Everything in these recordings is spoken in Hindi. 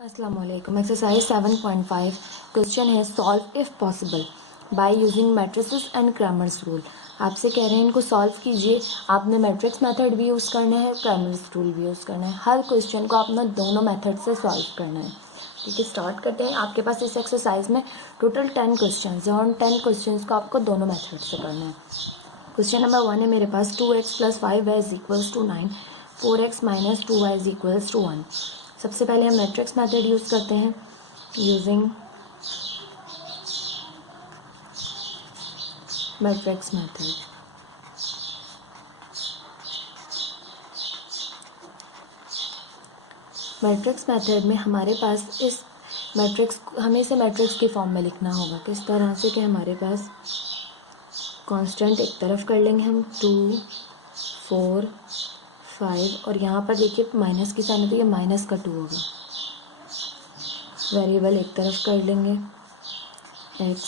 अस्सलाम वालेकुम। एक्सरसाइज 7.5 क्वेश्चन है solve if possible by using matrices and Cramer's rule. आपसे कह रहे हैं इनको सॉल्व कीजिए। आपने मैट्रिक्स मेथड भी यूज़ करना है, क्रैमर्स रूल भी यूज़ करना है। हर क्वेश्चन को आपने दोनों मेथड से सॉल्व करना है। ठीक है, स्टार्ट करते हैं। आपके पास इस एक्सरसाइज में टोटल 10 क्वेश्चन है और 10 क्वेश्चन को आपको दोनों मेथड से करना है। क्वेश्चन नंबर 1 है मेरे पास 2x + 5y = 9, 4x - 2y = 1। सबसे पहले हम मैट्रिक्स मेथड यूज़ करते हैं। Using matrix method, matrix method में हमारे पास इस मैट्रिक्स, हमें इसे मैट्रिक्स की फॉर्म में लिखना होगा। किस तरह से कि हमारे पास कांस्टेंट एक तरफ कर लेंगे हम 2, 4, 5 और यहाँ पर देखिए माइनस की साइन है तो ये माइनस का 2 होगा। वेरिएबल एक तरफ कर लेंगे x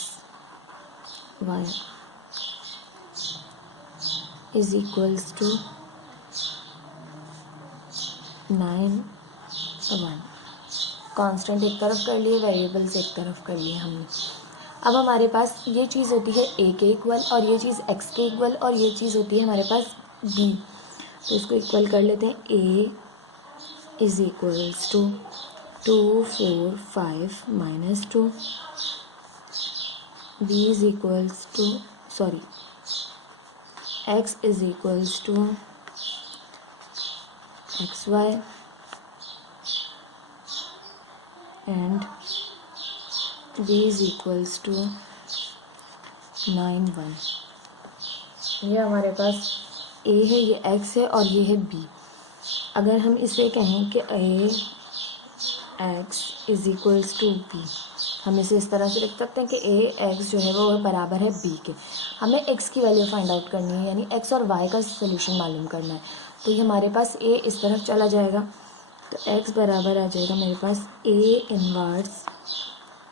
y is equals to 9 1। Constant एक तरफ कर लिए, वेरिएबल्स एक तरफ कर लिए हमने। अब हमारे पास ये चीज़ होती है a के इक्वल और ये चीज़ x के इक्वल और ये चीज़ होती है हमारे पास b। तो इसको इक्वल कर लेते हैं। a is equals to 2, 4, 5 - 2, b is equals to x is equals to xy and b is equals to 9 1। ये हमारे पास a है, ये x है और ये है b। अगर हम इसे कहें कि a x is equals to b, हम इसे इस तरह से लिख सकते हैं कि a x जो है वो बराबर है b के। हमें x की वैल्यू फाइंड आउट करनी है, यानी x और y का सोल्यूशन मालूम करना है। तो ये हमारे पास a इस तरफ चला जाएगा तो x बराबर आ जाएगा मेरे पास a इनवर्स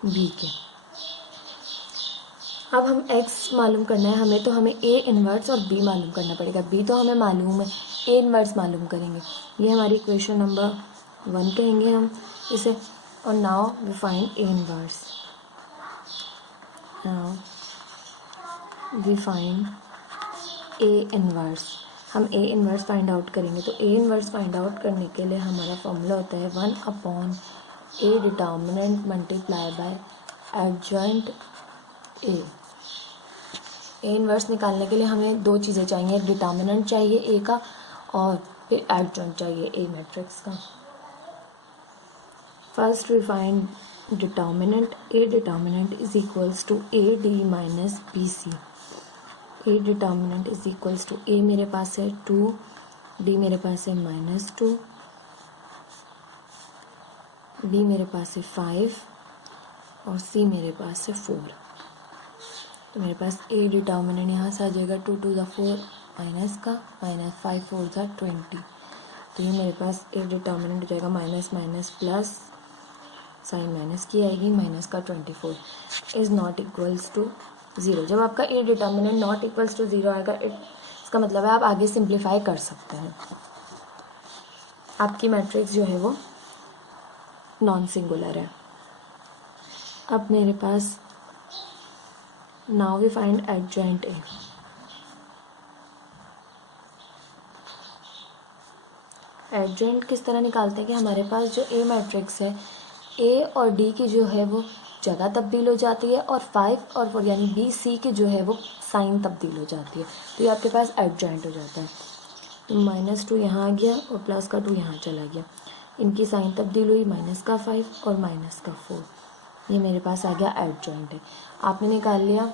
b के। अब हम x मालूम करना है हमें, तो हमें a इनवर्स और b मालूम करना पड़ेगा। b तो हमें मालूम है, a इनवर्स मालूम करेंगे। ये हमारी इक्वेशन नंबर 1 कहेंगे हम इसे। और now we find a inverse. Now we find a inverse. हम a इनवर्स फाइंड आउट करेंगे। तो a इनवर्स फाइंड आउट करने के लिए हमारा फॉर्मूला होता है 1/a determinant multiply by adjoint a। A inverse निकालने के लिए हमें दो चीज़ें चाहिए, एक डिटर्मिनेंट चाहिए ए का और फिर एडजॉइंट चाहिए ए मैट्रिक्स का। First we find determinant. A determinant is equals to A D minus B C. A determinant is equals to A मेरे पास है 2, डी मेरे पास है -2, बी मेरे पास है 5 और सी मेरे पास है 4। तो मेरे पास ए डिटर्मिनेंट यहाँ से आ जाएगा 2 to the 4 माइनस का, -5 4 ज़ा 20। तो ये मेरे पास ए डिटर्मिनेंट हो जाएगा minus minus plus, sign minus की आएगी, माइनस का 24 इज़ नॉट इक्वल्स टू 0। जब आपका A determinant not equals to 0 आएगा इसका मतलब है आप आगे सिंप्लीफाई कर सकते हैं। आपकी मैट्रिक्स जो है वो नॉन सिंगुलर है। अब मेरे पास now we find adjoint A. Adjoint किस तरह निकालते हैं कि हमारे पास जो ए मैट्रिक्स है ए और डी की जो है वो जगह तब्दील हो जाती है और 5 और 4 यानी बी सी की जो है वो साइन तब्दील हो जाती है। तो ये आपके पास एडजॉइंट हो जाता है। तो -2 यहाँ आ गया और +2 यहाँ चला गया, इनकी साइन तब्दील हुई, -5 और -4। ये मेरे पास आ गया एडजॉइंट है। आपने निकाल लिया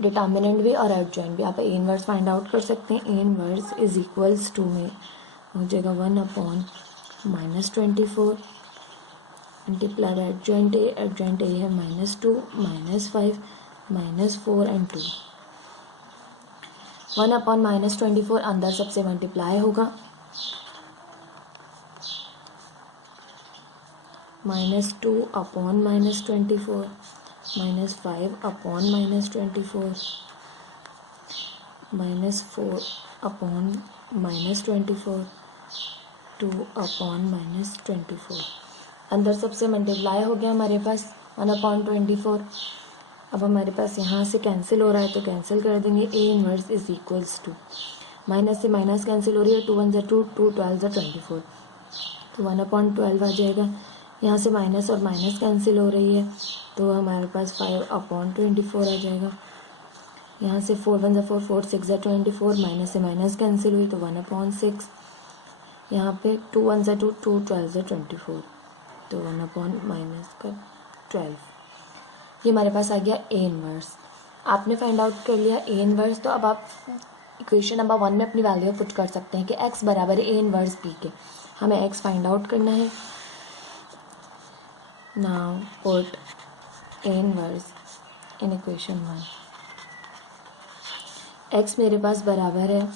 डिटर्मिनेंट भी और एडजॉइंट भी। आप ए इनवर्स फाइंड आउट कर सकते हैं। A inverse is equals to में हो जाएगा 1/-24 multiply adjoint A. Adjoint A है -2, -5, -4 एंड 2। 1/-24 अंदर सबसे मल्टीप्लाई होगा, -2/-24 -5/-24 -4/-24 2/-24। अंदर सबसे मल्टीप्लाई हो गया हमारे पास 1/24। अब हमारे पास यहाँ से कैंसिल हो रहा है तो कैंसिल कर देंगे। A inverse is equals to, minus से माइनस कैंसिल हो रही है, 2 1 ज़ा 2, 2 12 ज़ा 24, तो 1/12 आ जाएगा। यहाँ से माइनस और माइनस कैंसिल हो रही है तो हमारे पास 5/24 आ जाएगा। यहाँ से 4 1 ज़ा 4, 4 6 ज़ा 24, माइनस से माइनस कैंसिल हुई तो 1/6। यहाँ पे 2 1 ज़ा 2, 2 12 ज़ा 24, तो 1/-12। ये हमारे पास आ गया ए इनवर्स। आपने फाइंड आउट कर लिया ए इनवर्स, तो अब आप इक्वेशन नंबर 1 में अपनी वैल्यू पुट कर सकते हैं कि x बराबर है ए इनवर्स बी के। हमें x फाइंड आउट करना है। Now put A inverse in equation 1। x मेरे पास बराबर है,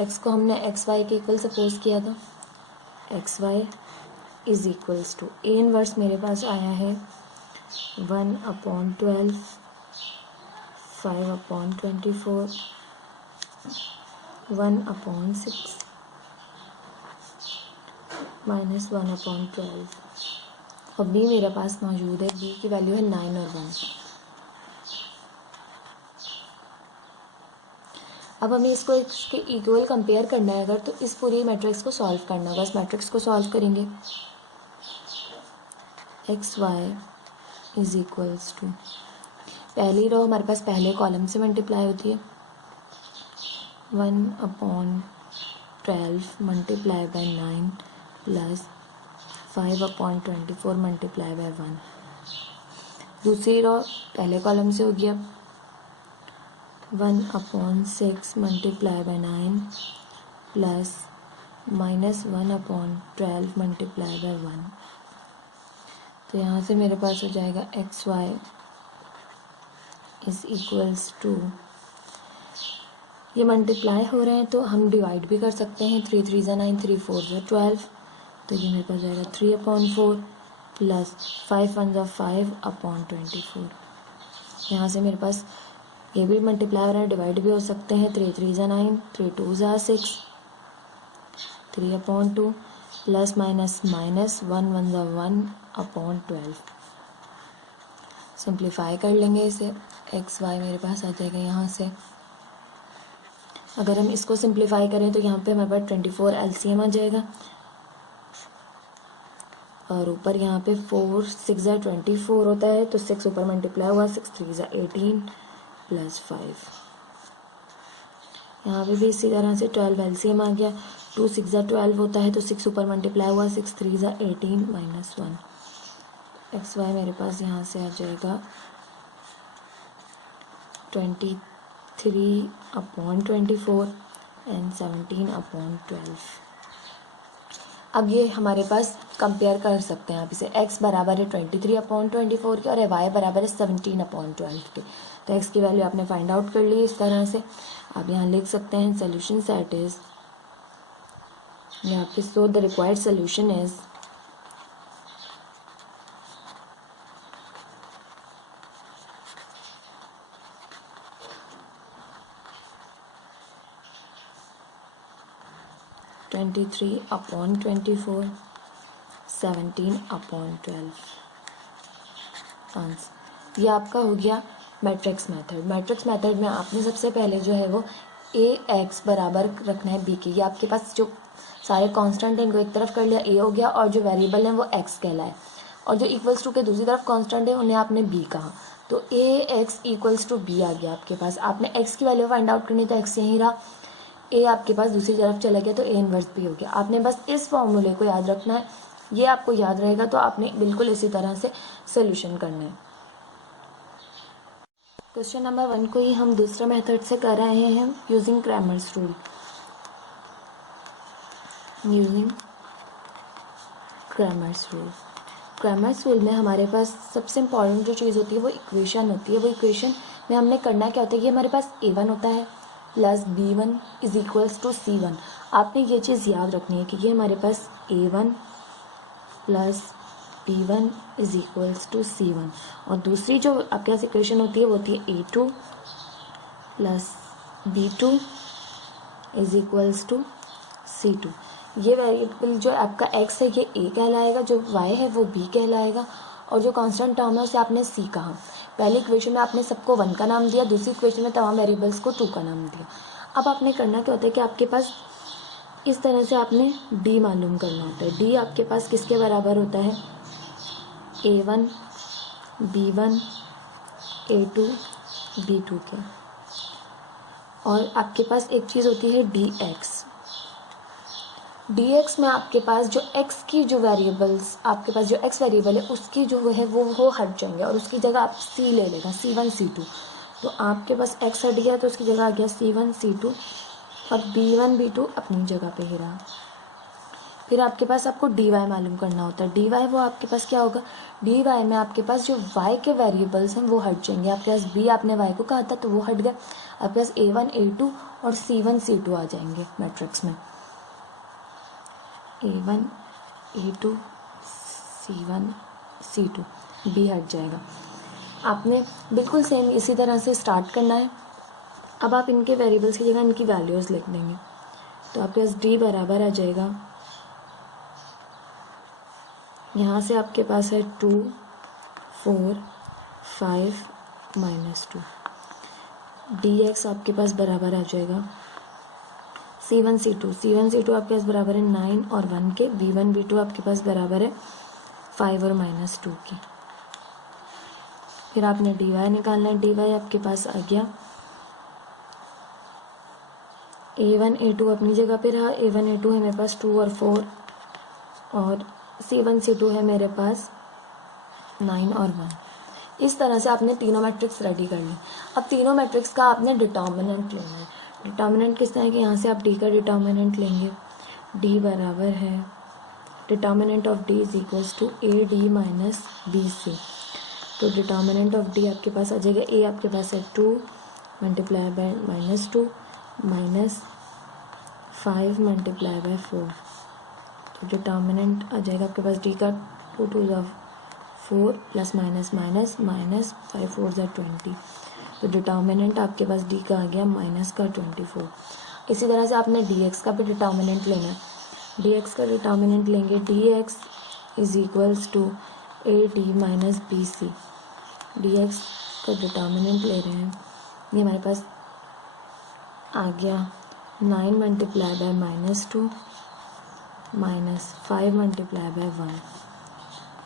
x को हमने एक्स वाई के इक्वल सपोज किया था, x y is equals to A inverse मेरे पास आया है 1/12, 5/24, 1/6 माइनस 1/12। और b मेरे पास मौजूद है, b की वैल्यू है 9 और 1। अब हमें इसको इसके इक्वल कंपेयर करना है अगर, तो इस पूरी मैट्रिक्स को सॉल्व करना होगा। इस मैट्रिक्स को सॉल्व करेंगे, x y is equals to, पहली रो हमारे पास पहले कॉलम से मल्टीप्लाई होती है, 1/12 multiply by 9 plus 5/24 multiply by 1। दूसरी रो पहले कॉलम से हो गया 1/6 multiply by 9 plus minus 1/12 multiply by 1। तो यहाँ से मेरे पास हो जाएगा x y is equals to, ये मल्टीप्लाई हो रहे हैं तो हम डिवाइड भी कर सकते हैं, 3 3 ज़ा 9, 3 4 ज़ा 12, तो ये मेरे पास जाएगा 3/4 प्लस 5 1 ज़ा 5/24। यहाँ से मेरे पास ये भी मल्टीप्लाई हो रहा है, डिवाइड भी हो सकते हैं, 3 3 ज़ा 9, 3 2 ज़ा 6, 3/2 प्लस माइनस माइनस 1 1 ज़ा 1/12। सिंप्लीफाई कर लेंगे इसे, एक्स वाई मेरे पास आ जाएगा यहाँ से। अगर हम इसको सिंप्लीफाई करें तो यहाँ पे हमारे पास 24 एलसीएम आ जाएगा, और ऊपर यहाँ पे 4 6 ज़ा 24 होता है, तो 6 ऊपर मल्टीप्लाई हुआ, 6 3 ज़ा 18 प्लस 5। यहाँ पे भी इसी तरह से 12 एलसीएम आ गया, 2 6 ज़ा 12 होता है, तो 6 ऊपर मल्टीप्लाई हुआ, 6 3 ज़ा 18 माइनस 1। एक्स वाई मेरे पास यहाँ से आ जाएगा 23/24 एंड 17/12। अब ये हमारे पास कंपेयर कर सकते हैं आप इसे, x बराबर है 23/24 के और y बराबर है 17/12 के। तो x की वैल्यू आपने फाइंड आउट कर ली इस तरह से। आप यहाँ लिख सकते हैं सोल्यूशन सेट इज, यहाँ पे so the required solution is (23/24, 17/12) answer. ये आपका हो गया मैट्रिक्स मेथड। मैट्रिक्स मेथड में आपने सबसे पहले जो है वो ए एक्स बराबर रखना है बी के। ये आपके पास जो सारे कांस्टेंट हैं इनको एक तरफ कर लिया, ए हो गया, और जो वेरिएबल हैं वो एक्स कहलाए, और जो इक्वल्स टू के दूसरी तरफ कांस्टेंट है उन्हें आपने बी कहा, तो ए एक्स इक्वल्स टू बी आ गया आपके पास। आपने एक्स की वैल्यू फाइंड आउट करनी, तो एक्स यहीं रहा, ए आपके पास दूसरी तरफ चला गया, तो ए इनवर्स भी हो गया। आपने बस इस फॉर्मूले को याद रखना है, ये आपको याद रहेगा, तो आपने बिल्कुल इसी तरह से सोल्यूशन करना है। क्वेश्चन नंबर 1 को ही हम दूसरे मेथड से कर रहे हैं, using Cramer's rule. Using Cramer's rule, Cramer's rule में हमारे पास सबसे इंपॉर्टेंट जो चीज़ होती है वो इक्वेशन होती है। वो इक्वेशन में हमने करना क्या होता है कि हमारे पास a1 होता है plus b1 is equals to c1। आपने ये चीज़ याद रखनी है कि ये हमारे पास a1 plus b1 is equals to c1, और दूसरी जो आपके पास इक्वेशन होती है वो होती है a2 plus b2 is equals to c2। ये वेरिएबल जो आपका x है ये a कहलाएगा, जो y है वो b कहलाएगा, और जो कांस्टेंट टर्म है उसे आपने c कहा। पहली इक्वेशन में आपने सबको 1 का नाम दिया, दूसरी इक्वेशन में तमाम वेरिएबल्स को 2 का नाम दिया। अब आपने करना क्या होता है कि आपके पास इस तरह से आपने d मालूम करना होता है। d आपके पास किसके बराबर होता है, a1 b1 a2 b2 के। और आपके पास एक चीज़ होती है dx में आपके पास जो x की जो वेरिएबल्स, आपके पास जो x वेरिएबल है उसकी जो है वो हट जाएंगे और उसकी जगह आप c ले लेगा, c1 c2। तो आपके पास x हट गया तो उसकी जगह आ गया c1 c2 और b1 b2 अपनी जगह पे ही रहा। फिर आपके पास आपको dy मालूम करना होता है। dy वो आपके पास क्या होगा, dy में आपके पास जो y के वेरिएबल्स हैं वो हट जाएंगे। आपके पास b आपने y को कहा था तो वो हट गया, आपके पास a1 a2 और c1 c2 आ जाएंगे मैट्रिक्स में। a1 a2 c1 c2, b हट जाएगा। आपने बिल्कुल सेम इसी तरह से स्टार्ट करना है। अब आप इनके वेरिएबल्स की जगह इनकी वैल्यूज़ लिख देंगे। तो आपके पास d बराबर आ जाएगा, यहाँ से आपके पास है 2 4 5 -2। dx आपके पास बराबर आ जाएगा c1 c2 आपके पास बराबर है 9 और 1 के। b1 b2 आपके पास बराबर है 5 और -2 के। फिर आपने dy निकालना है। dy आपके पास आ गया a1 a2 अपनी जगह पे रहा, a1 a2 है मेरे पास 2 और 4 और c1 c2 है मेरे पास 9 और 1। इस तरह से आपने तीनों मैट्रिक्स रेडी कर ली। अब तीनों मैट्रिक्स का आपने डिटर्मिनेंट लेना है। डिटर्मिनेंट किस तरह के, यहाँ से आप d का डिटर्मिनेंट लेंगे। d बराबर है, determinant of d is equals to ad minus bc। तो डिटर्मिनेंट ऑफ d आपके पास आ जाएगा, a आपके पास है 2 multiply by -2 minus 5 multiply bye 4। तो डिटर्मिनेंट आ जाएगा आपके पास d का 2 2 4 प्लस माइनस माइनस माइनस 5 4 20। तो डिटर्मिनेंट आपके पास d का आ गया माइनस का 24। इसी तरह से आपने dx का भी डिटर्मिनेंट लेना है। dx का डिटर्मिनेंट लेंगे, dx is equals to ad minus bc। dx का डिटर्मिनेंट ले रहे हैं, ये हमारे पास आ गया 9 multiply by -2 minus 5 multiply by 1।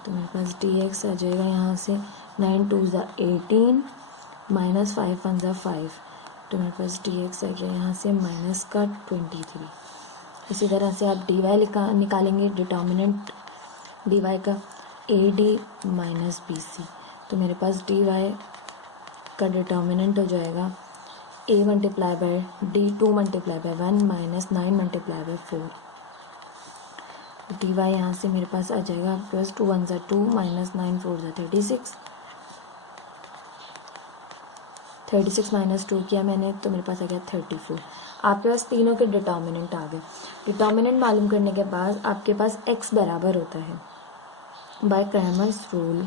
तो मेरे पास dx आ जाएगा यहाँ से 9 2 18 माइनस 5 1 5। तो मेरे पास dx आ गया यहाँ से माइनस का 23। इसी तरह से आप dy निकालेंगे, डिटर्मिनेंट dy का ad माइनस bc। तो मेरे पास dy का डिटर्मिनेंट हो जाएगा a multiply by d2 multiply by 1 minus 9 multiply bye 4। dy यहाँ से मेरे पास आ जाएगा आपके पास 2 1 2 माइनस 9 4 36। 36 माइनस 2 किया मैंने तो मेरे पास आ गया 34। आपके पास तीनों के डिटर्मिनेंट आ गए। डिटर्मिनेंट मालूम करने के बाद आपके पास x बराबर होता है by Cramer's rule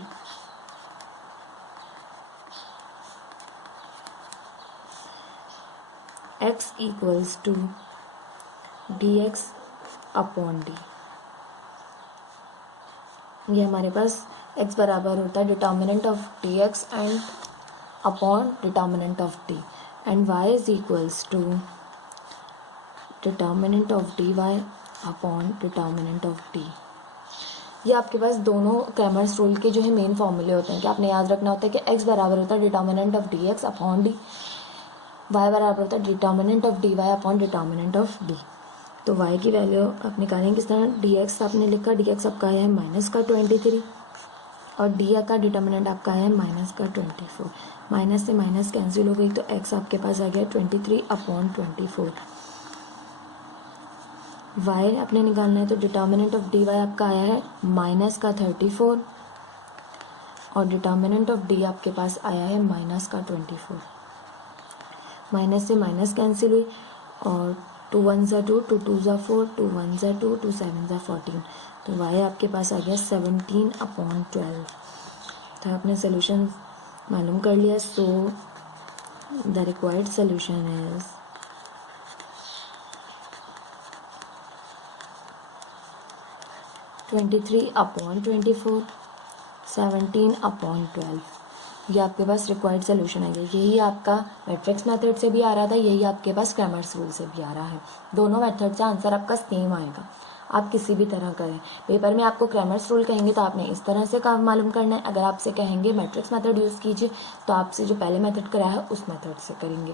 x equals to dx upon d। ये हमारे पास x बराबर होता है determinant of dx and upon determinant of d, and y is equals to determinant of dy upon determinant of d। ये आपके पास दोनों क्रैमर्स रूल के जो है मेन फॉर्मूले होते हैं कि आपने याद रखना होता है कि x बराबर होता है determinant of dx upon d, y बराबर होता है determinant of dy upon determinant of d। तो y की वैल्यू आप निकालेंगे किस तरह, dx आपने लिखा, dx आपका है माइनस का 23 और d का डिटर्मिनेंट आपका है माइनस का 24। माइनस से माइनस कैंसिल हो गई तो x आपके पास आ गया 23 अपॉन 24। y आपने निकालना है तो डिटर्मिनेंट ऑफ dy आपका आया है माइनस का 34 और डिटर्मिनेंट ऑफ d आपके पास आया है माइनस का 24। माइनस से माइनस कैंसिल हुई और 2 1 2 2 2 4 2 1 2 2 7 14। तो y आपके पास आ गया 17 अपॉन 12। तो आपने सोल्यूशन मालूम कर लिया। So the required solution is 23/24, 17/12, ये आपके पास रिक्वायर्ड सोल्यूशन है। यही आपका मैट्रिक्स मेथड से भी आ रहा था, यही आपके पास क्रैमर्स रूल से भी आ रहा है। दोनों मेथड से आंसर आपका सेम आएगा, आप किसी भी तरह करें। पेपर में आपको क्रैमर्स रूल कहेंगे तो आपने इस तरह से काम मालूम करना है, अगर आपसे कहेंगे मैट्रिक्स मेथड यूज़ कीजिए तो आपसे जो पहले मेथड कराया है उस मेथड से करेंगे।